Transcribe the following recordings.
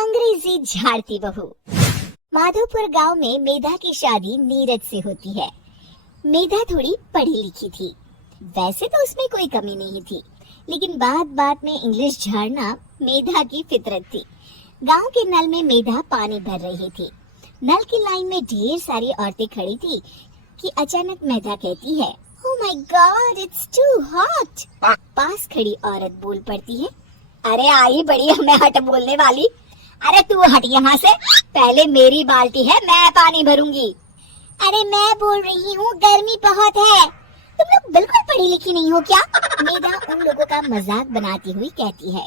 अंग्रेजी झाड़ती बहू। माधोपुर गांव में मेधा की शादी नीरज से होती है। मेधा थोड़ी पढ़ी लिखी थी, वैसे तो उसमें कोई कमी नहीं थी, लेकिन बात बात में इंग्लिश झाड़ना मेधा की फितरत थी। गांव के नल में मेधा पानी भर रही थी। नल की लाइन में ढेर सारी औरतें खड़ी थी कि अचानक मेधा कहती है, "Oh my God, it's too hot." पास खड़ी औरत बोल पड़ती है, "अरे आई बड़ी हमें हट बोलने वाली, अरे तू हट यहाँ से, पहले मेरी बाल्टी है, मैं पानी भरूंगी।" "अरे मैं बोल रही हूँ गर्मी बहुत है, तुम लोग बिल्कुल पढ़ी लिखी नहीं हो क्या?" मेधा उन लोगों का मजाक बनाती हुई कहती है।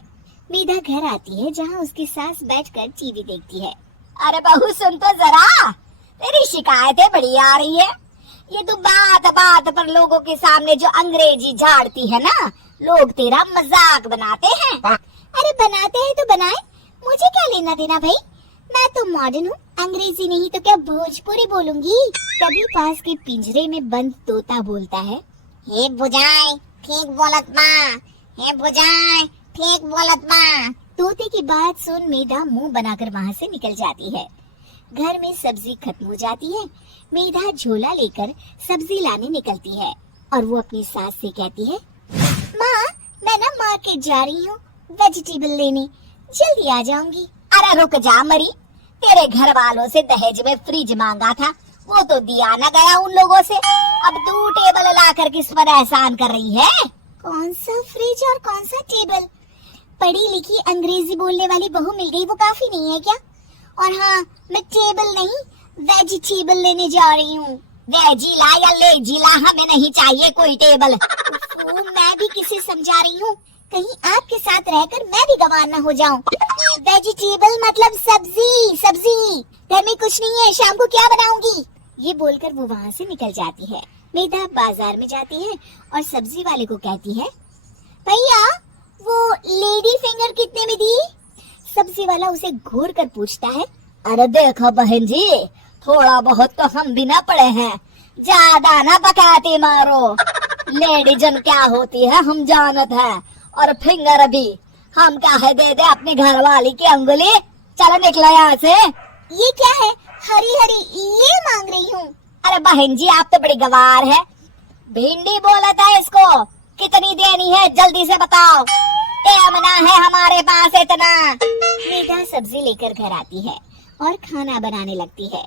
मेधा घर आती है जहाँ उसकी सास बैठकर टीवी देखती है। "अरे बहू सुन तो जरा, तेरी शिकायतें बड़ी आ रही है। ये तो बात बात पर लोगों के सामने जो अंग्रेजी झाड़ती है ना, लोग तेरा मजाक बनाते हैं।" "अरे बनाते हैं तो बनाए, मुझे क्या लेना देना भाई, मैं तो मॉडर्न हूँ, अंग्रेजी नहीं तो क्या भोजपुरी बोलूंगी।" तभी पास के पिंजरे में बंद तोता बोलता है, "हे बुझाए ठीक बोलत माँ, हे बुझाए ठीक बोलत माँ।" तोते की बात सुन मेधा मुंह बनाकर वहाँ से निकल जाती है। घर में सब्जी खत्म हो जाती है। मेधा झोला लेकर सब्जी लाने निकलती है और वो अपनी सास से कहती है, "माँ, मैं ना मार्केट जा रही हूँ वेजिटेबल लेने, जल्दी आ जाऊंगी।" "अरे रुक जा मरी, तेरे घर वालों से दहेज में फ्रिज मांगा था, वो तो दिया न गया उन लोगों से, अब तू टेबल लाकर किस पर एहसान कर रही है?" "कौन सा फ्रिज और कौन सा टेबल, पढ़ी लिखी अंग्रेजी बोलने वाली बहू मिल गई वो काफी नहीं है क्या? और हाँ, मैं टेबल नहीं वेजिटेबल लेने जा रही हूँ। वेजिला या लेजिला हमें नहीं चाहिए कोई टेबल।" मैं भी किसे समझा रही हूँ, कहीं आपके साथ रहकर मैं भी गंवार न हो जाऊँ। वेजिटेबल मतलब सब्जी, सब्जी, घर में कुछ नहीं है, शाम को क्या बनाऊंगी। ये बोलकर वो वहाँ से निकल जाती है। मेधा बाजार में जाती है और सब्जी वाले को कहती है, "भैया, वो लेडी फिंगर कितने में दी?" सब्जी वाला उसे घूर कर पूछता है, "अरे देखो बहन जी, थोड़ा बहुत तो हम भी ना पढ़े हैं, ज्यादा ना बकाते मारो, लेडीजन क्या होती है हम जानत है, और फिंगर भी हम क्या है दे दे अपनी घरवाली की अंगुली, चलो निकलो यहाँ से।" "ये क्या है, हरी हरी ये मांग रही हूँ?" "अरे बहन जी आप तो बड़ी गवार है, भिंडी बोला था इसको, कितनी देनी है जल्दी से बताओ, टेमना है हमारे पास इतना।" मेधा सब्जी लेकर घर आती है और खाना बनाने लगती है।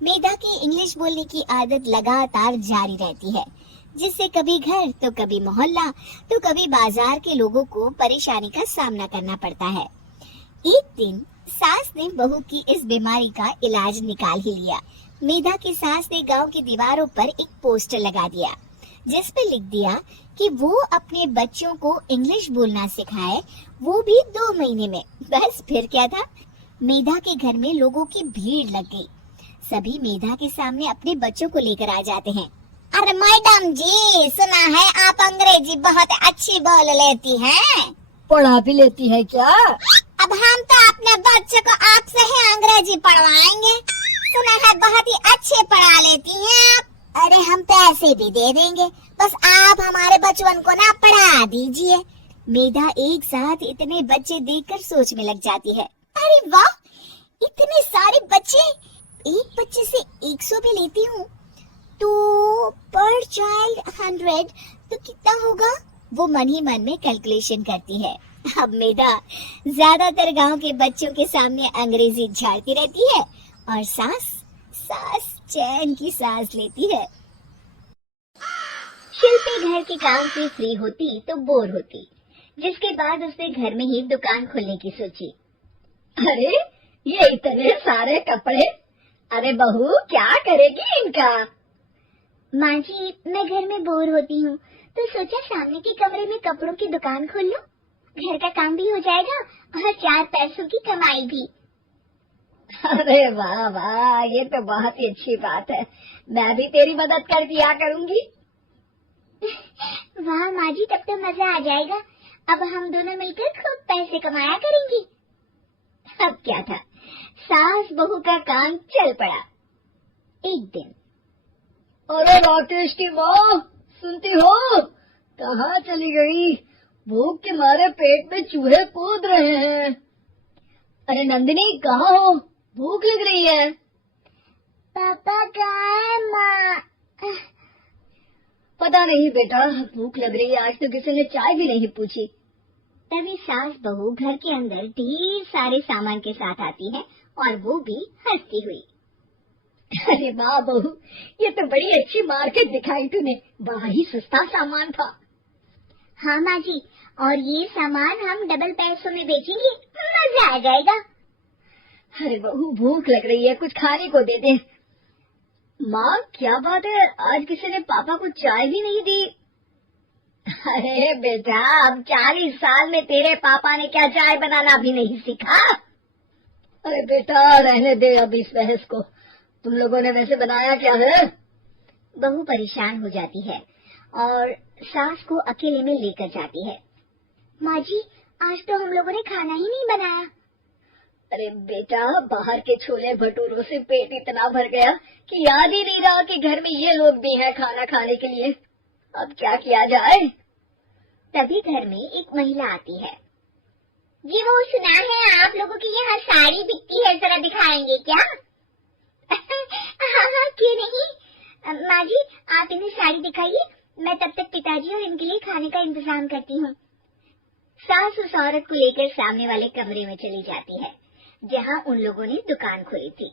मेधा की इंग्लिश बोलने की आदत लगातार जारी रहती है, जिससे कभी घर तो कभी मोहल्ला तो कभी बाजार के लोगों को परेशानी का सामना करना पड़ता है। एक दिन सास ने बहू की इस बीमारी का इलाज निकाल ही लिया। मेधा की सास ने गांव की दीवारों पर एक पोस्टर लगा दिया, जिस पे लिख दिया कि वो अपने बच्चों को इंग्लिश बोलना सिखाए, वो भी 2 महीने में। बस फिर क्या था, मेधा के घर में लोगों की भीड़ लग गई। सभी मेधा के सामने अपने बच्चों को लेकर आ जाते हैं। "अरे मैडम जी, सुना है आप अंग्रेजी बहुत अच्छी बोल लेती हैं, पढ़ा भी लेती है क्या?" "अब हम तो अपने बच्चे को आपसे ही अंग्रेजी पढ़वाएंगे, सुना है बहुत ही अच्छे पढ़ा लेती हैं आप।" "अरे हम पैसे भी दे देंगे, बस आप हमारे बचपन को ना पढ़ा दीजिए।" मेधा एक साथ इतने बच्चे देखकर सोच में लग जाती है, अरे वाह, इतने सारे बच्चे, एक बच्चे से 100 भी लेती हूँ तो पर चाइल्ड 100 तो कितना होगा। वो मन ही मन में कैलकुलेशन करती है। अब मेधा ज्यादातर गांव के बच्चों के सामने अंग्रेजी झाड़ती रहती है और सास चैन की सांस लेती है। शिल्पी घर के काम से फ्री होती तो बोर होती, जिसके बाद उसने घर में ही दुकान खोलने की सोची। अरे ये इतने सारे कपड़े, अरे बहू क्या करेगी इनका? "माँ जी, मैं घर में बोर होती हूँ तो सोचा सामने के कमरे में कपड़ों की दुकान खोल लूं, घर का काम भी हो जाएगा और 4 पैसों की कमाई भी।" अरे वाह वाह, ये तो बहुत ही अच्छी बात है, मैं भी तेरी मदद कर दिया करूंगी। वाह माँ जी, तब तो मजा आ जाएगा, अब हम दोनों मिलकर खूब पैसे कमाया करेंगे। अब क्या था, सास बहू का काम चल पड़ा। एक दिन, अरे राकेश की माँ, सुनती हो, कहाँ चली गई? भूख के मारे पेट में चूहे कूद रहे हैं। अरे नंदिनी, कहाँ हो? भूख लग रही है। पापा कहाँ है? माँ। पता नहीं बेटा, भूख लग रही है। आज तो किसी ने चाय भी नहीं पूछी। तभी सास बहू घर के अंदर ढेर सारे सामान के साथ आती है और वो भी हंसती हुई। अरे वाह बहू, ये तो बड़ी अच्छी मार्केट दिखाई तूने। बड़ा ही सस्ता सामान था। हाँ माँ जी, और ये सामान हम डबल पैसों में बेचेंगे, मजा आ जाएगा। अरे बहू, भूख लग रही है, कुछ खाने को दे दे। माँ, क्या बात है, आज किसी ने पापा को चाय भी नहीं दी? अरे बेटा, अब 40 साल में तेरे पापा ने क्या चाय बनाना भी नहीं सीखा? अरे बेटा, रहने दे अब इस बहस को। तुम लोगों ने वैसे बनाया क्या है? बहू परेशान हो जाती है और सास को अकेले में लेकर जाती है। माँ जी, आज तो हम लोगों ने खाना ही नहीं बनाया। अरे बेटा, बाहर के छोले भटूरों से पेट इतना भर गया कि याद ही नहीं रहा कि घर में ये लोग भी हैं खाना खाने के लिए। अब क्या किया जाए? तभी घर में एक महिला आती है। जी, वो सुना है आप लोगों की यहाँ साड़ी बिकती है, जरा दिखाएंगे क्या? हाँ हाँ, क्यों नहीं। माँ जी, आप इन्हें साड़ी दिखाइए, मैं तब तक पिताजी और इनके लिए खाने का इंतजाम करती हूँ। सास उस औरत को लेकर सामने वाले कमरे में चली जाती है जहाँ उन लोगों ने दुकान खोली थी।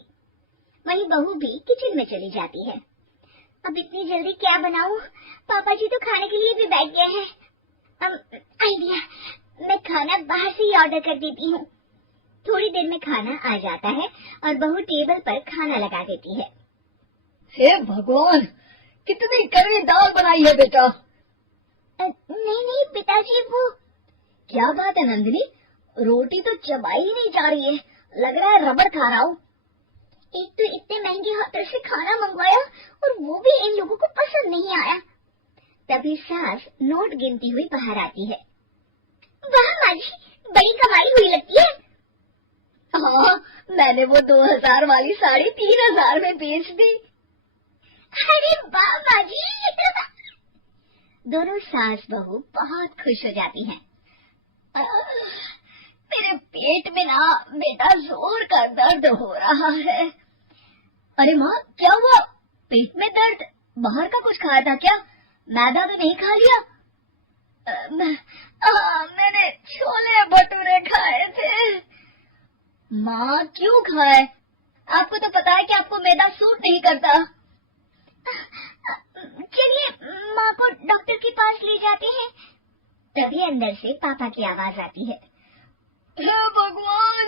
वहीं बहू भी किचन में चली जाती है। अब इतनी जल्दी क्या बनाऊं? पापा जी तो खाने के लिए भी बैठ गए हैं। आइडिया, मैं खाना बाहर से ही ऑर्डर कर देती हूँ। थोड़ी देर में खाना आ जाता है और बहू टेबल पर खाना लगा देती है। हे भगवान, कितनी कड़वी दाल बनाई है बेटा। नहीं नहीं पिताजी, वो। क्या बात है नंदिनी, रोटी तो चबाई ही नहीं जा रही है, लग रहा है रबड़ खा रहा हूँ। एक तो इतने महंगे होटल से खाना मंगवाया और वो भी इन लोगों को पसंद नहीं आया। तभी सास नोट गिनती हुई बाहर आती है। वाह माँ जी, बड़ी कमाई हुई लगती है। हाँ, मैंने वो 2000 वाली साड़ी 3000 में बेच दी। अरे वाह माँ जी। दोनों सास बहू बहुत खुश हो जाती हैं। मेरे पेट में ना बेटा जोर का दर्द हो रहा है। अरे माँ, क्या हुआ? पेट में दर्द? बाहर का कुछ खाया था क्या? मैदा तो नहीं खा लिया? मैंने छोले भटूरे खाए थे। माँ, क्यों खाए? आपको तो पता है कि आपको मैदा सूट नहीं करता। चलिए माँ को डॉक्टर के पास ले जाते हैं। तभी अंदर से पापा की आवाज आती है। हे भगवान,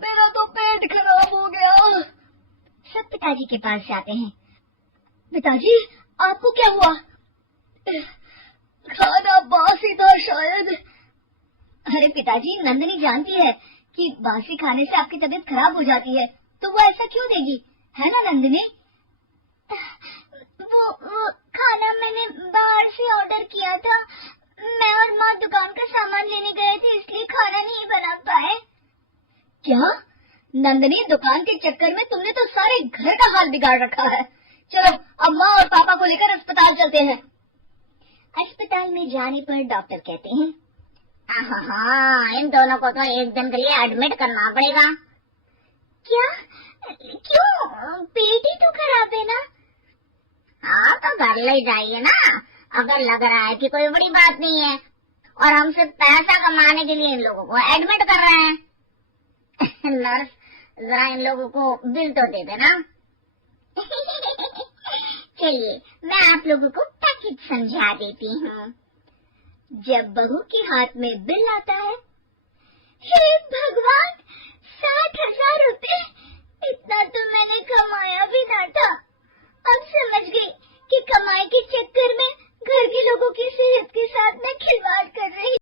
मेरा तो पेट खराब हो गया। सब पिताजी के पास जाते हैं। पिताजी, आपको क्या हुआ? खाना बासी था शायद। अरे पिताजी, नंदिनी जानती है कि बासी खाने से आपकी तबीयत खराब हो जाती है, तो वो ऐसा क्यों देगी, है ना नंदिनी? वो खाना मैंने बाहर से ऑर्डर किया था। मैं और माँ दुकान का सामान लेने गए थे, इसलिए खाना नहीं बना पाए। क्या नंदिनी, दुकान के चक्कर में तुमने तो सारे घर का हाल बिगाड़ रखा है। चलो अब माँ और पापा को लेकर अस्पताल चलते हैं। अस्पताल में जाने पर डॉक्टर कहते हैं, हाँ, इन दोनों को तो एक दिन के लिए एडमिट करना पड़ेगा। क्या? क्यों? पेट ही तो खराब है ना। हाँ, तो घर ले जाइए ना, अगर लग रहा है कि कोई बड़ी बात नहीं है और हम सिर्फ पैसा कमाने के लिए इन लोगों को एडमिट कर रहे हैं। नर्स, जरा इन लोगों को बिल तो दे देना। चलिए, मैं आप लोगों को पैकेज समझा देती हूँ। जब बहू के हाथ में बिल आता है, हे भगवान, 60,000 रुपए! इतना तो मैंने कमाया भी ना था। अब समझ गई कि कमाई के चक्कर में घर के लोगों की सेहत के साथ मैं खिलवाड़ कर रही